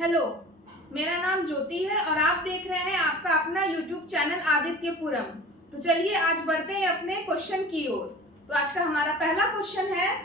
Hello, मेरा नाम ज्योति है और आप देख रहे हैं आपका अपना YouTube चैनल आदित्यपुरम। तो चलिए आज बढ़ते हैं अपने क्वेश्चन की ओर। तो आज का हमारा पहला क्वेश्चन है,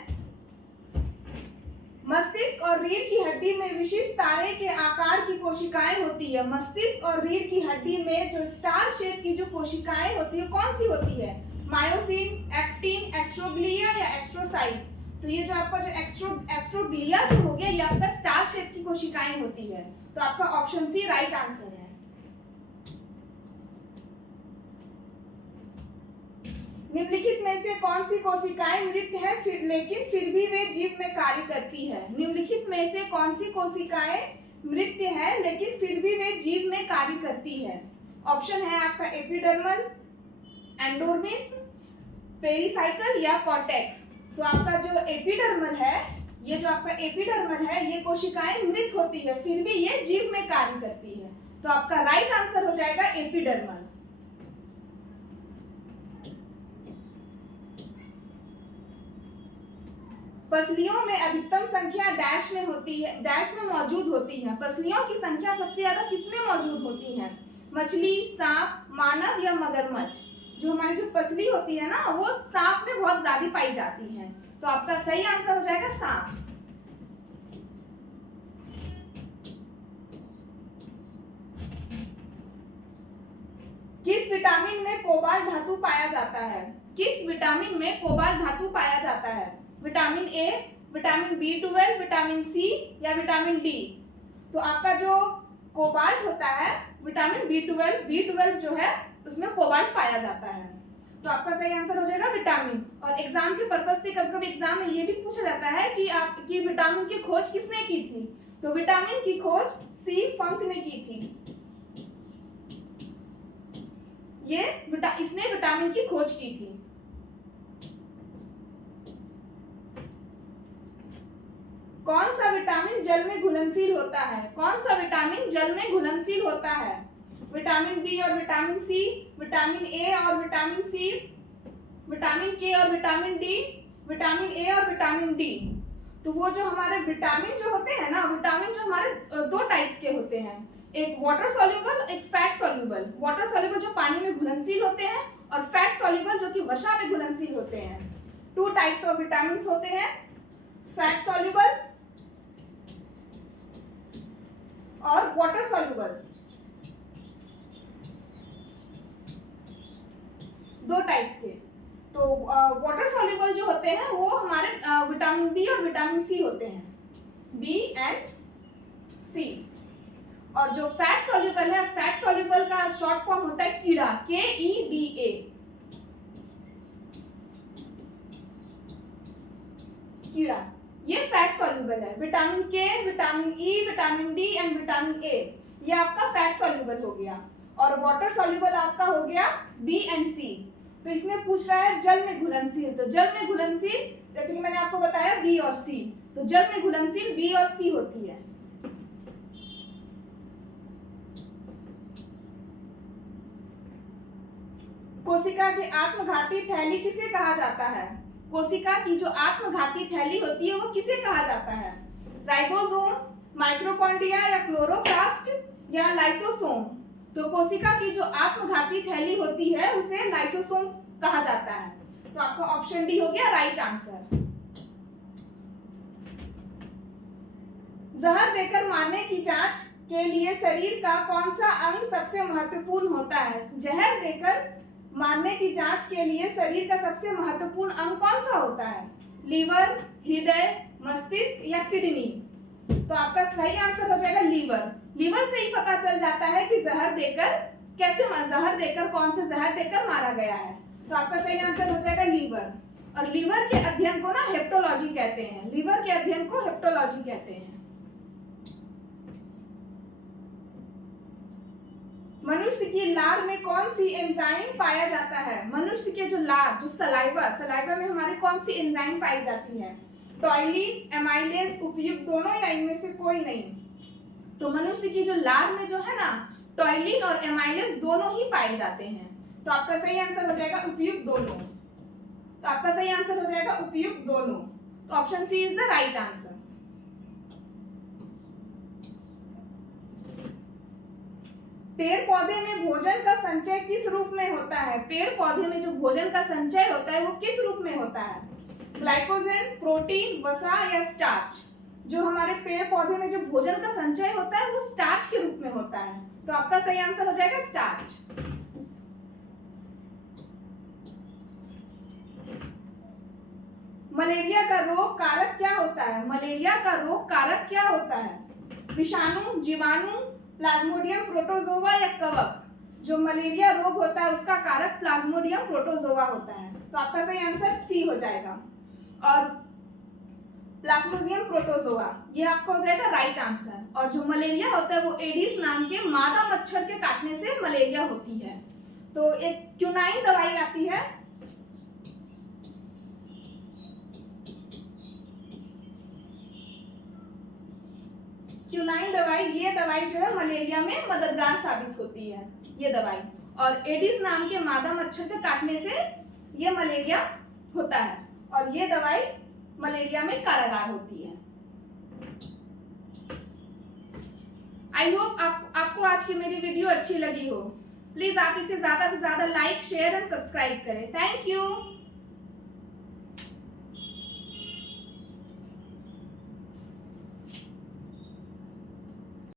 मस्तिष्क और रीढ़ की हड्डी में विशिष्ट तारे के आकार की कोशिकाएं होती है। मस्तिष्क और रीढ़ की हड्डी में जो स्टार शेप की जो कोशिकाएं होती है कौन सी होती है? मायोसिन, एक्टिन, एस्ट्रोग्लिया या एस्ट्रोसाइट। तो ये जो आपका जो एस्ट्रोग्लिया जो हो गया ये आपका स्टार शेप की कोशिकाएं होती है। तो आपका ऑप्शन सी राइट आंसर है। निम्नलिखित में से कौन सी कोशिकाएं मृत है लेकिन फिर भी वे जीव में कार्य करती है? निम्नलिखित में से कौन सी कोशिकाएं मृत है लेकिन फिर भी वे जीव में कार्य करती है? ऑप्शन है आपका एपिडर्मल, एंडोडर्मिस, पेरिसाइकल या कॉर्टेक्स। तो आपका जो एपिडर्मल है, ये जो आपका एपिडर्मल है ये कोशिकाएं मृत होती है फिर भी ये जीव में कार्य करती है। तो आपका राइट आंसर हो जाएगा एपिडर्मल। पसलियों में अधिकतम संख्या डैश में होती है, डैश में मौजूद होती है। पसलियों की संख्या सबसे ज्यादा किसमें मौजूद होती है? मछली, सांप, मानव या मगरमच्छ। जो हमारी जो पसली होती है ना वो सांप में बहुत ज्यादा पाई जाती है। तो आपका सही आंसर हो जाएगा सांप। किस विटामिन में कोबाल्ट धातु पाया जाता है? किस विटामिन में कोबाल्ट धातु पाया जाता है? Vitamin A, vitamin B12, vitamin C या विटामिन डी। तो आपका जो कोबाल्ट होता है विटामिन B12 जो है उसमें कोबाल्ट पाया जाता है। तो आपका सही आंसर हो जाएगा विटामिन। और एग्जाम के पर्पज से कभी-कभी एग्जाम में ये भी पूछा जाता है कि आपकी विटामिन की खोज किसने की थी? तो विटामिन की खोज सी फंक ने की थी। इसने विटामिन की खोज की थी। कौन सा विटामिन जल में घुलनशील होता है? कौन सा विटामिन जल में घुलनशील होता है? विटामिन बी और विटामिन सी, विटामिन ए और विटामिन सी, विटामिन के और विटामिन डी, विटामिन ए और विटामिन डी। तो वो जो हमारे विटामिन जो होते हैं ना, विटामिन जो हमारे दो टाइप्स के होते हैं, एक वाटर सॉल्युबल, एक फैट सॉल्युबल। वाटर सॉल्युबल जो पानी में घुलनशील होते हैं और फैट सॉल्युबल जो कि वसा में घुलनशील होते हैं। टू टाइप्स ऑफ विटामिन होते हैं, फैट सॉल्युबल और वाटर सॉल्युबल। दो टाइप्स के। तो वाटर सॉल्युबल जो होते हैं वो हमारे विटामिन बी और विटामिन सी होते हैं, बी एंड सी। और जो फैट सॉल्युबल है, फैट सॉल्युबल का शॉर्ट फॉर्म होता है कीड़ा, KEDA। कीड़ा, ये फैट सॉल्युबल है। विटामिन के, vitamin E, vitamin D and vitamin A, ये आपका फैट सॉल्युबल हो गया। और वाटर सॉल्युबल आपका हो गया बी एंड सी। तो इसमें पूछ रहा है जल में घुलनशील। तो जल में घुलनशील जैसे कि मैंने आपको बताया बी और सी, तो जल में घुलनशील बी और सी होती है। कोशिका की आत्मघाती थैली किसे कहा जाता है? कोशिका की जो आत्मघाती थैली होती है वो किसे कहा जाता है? राइबोसोम, माइटोकॉन्ड्रिया या क्लोरोप्लास्ट या लाइसोसोम। तो कोशिका की जो आत्मघाती थैली होती है उसे लाइसोसोम कहा जाता है। तो आपका ऑप्शन डी हो गया राइट आंसर। जहर देकर मारने की जांच के लिए शरीर का कौन सा अंग सबसे महत्वपूर्ण होता है? जहर देकर मारने की जांच के लिए शरीर का सबसे महत्वपूर्ण अंग कौन सा होता है? लीवर, हृदय, मस्तिष्क या किडनी। तो आपका सही आंसर हो जाएगा लीवर। लीवर से ही पता चल जाता है कि जहर देकर कौन से जहर देकर मारा गया है। तो आपका सही आंसर हो जाएगा लीवर। और लीवर के अध्ययन को ना हेप्टोलॉजी कहते हैं। लीवर के अध्ययन को हेप्टोलॉजी कहते हैं। मनुष्य की लार में कौन सी एंजाइम पाया जाता है? मनुष्य के जो लार, जो सलाइवा में हमारी कौन सी एंजाइम पाई जाती है? टॉयलिन, एमाइलेज, उपयुक्त दोनों या इनमें से कोई नहीं। तो मनुष्य की जो लार में जो है ना टॉयलिन और एमाइलेज दोनों ही पाए जाते हैं। तो आपका सही आंसर हो जाएगा उपयुक्त दोनों। तो आपका सही आंसर हो जाएगा उपयुक्त दोनों। तो option C is the right answer. पेड़ पौधे में भोजन का संचय किस रूप में होता है? पेड़ पौधे में जो भोजन का संचय होता है वो किस रूप में होता है? ग्लाइकोजन, प्रोटीन, वसा या स्टार्च? जो हमारे पेड़ पौधे में जो भोजन का संचय होता है वो स्टार्च के रूप में होता है। तो आपका सही आंसर हो जाएगा स्टार्च। मलेरिया का रोग कारक क्या होता है? मलेरिया का रोग कारक क्या होता है? विषाणु, जीवाणु, प्लाज्मोडियम, प्रोटोजोआ या कवक? जो मलेरिया रोग होता है उसका कारक प्लाज्मोडियम प्रोटोजोआ होता है। तो आपका सही आंसर सी हो जाएगा। और प्लाज्मोडियम प्रोटोजोआ ये आपका हो जाएगा राइट आंसर। और जो मलेरिया होता है वो एडिस नाम के मादा मच्छर के काटने से मलेरिया होती है। तो एक क्यूनाइन दवाई आती है, क्यूनाइन दवाई, ये दवाई जो है मलेरिया में मददगार साबित होती है ये दवाई। और एडिस नाम के मादा मच्छर के काटने से ये मलेरिया होता है और ये दवाई मलेरिया में कारागार होती है। आई होप आपको आज की मेरी वीडियो अच्छी लगी हो। प्लीज आप इसे ज्यादा से ज्यादा लाइक, शेयर एंड सब्सक्राइब करें। Thank you.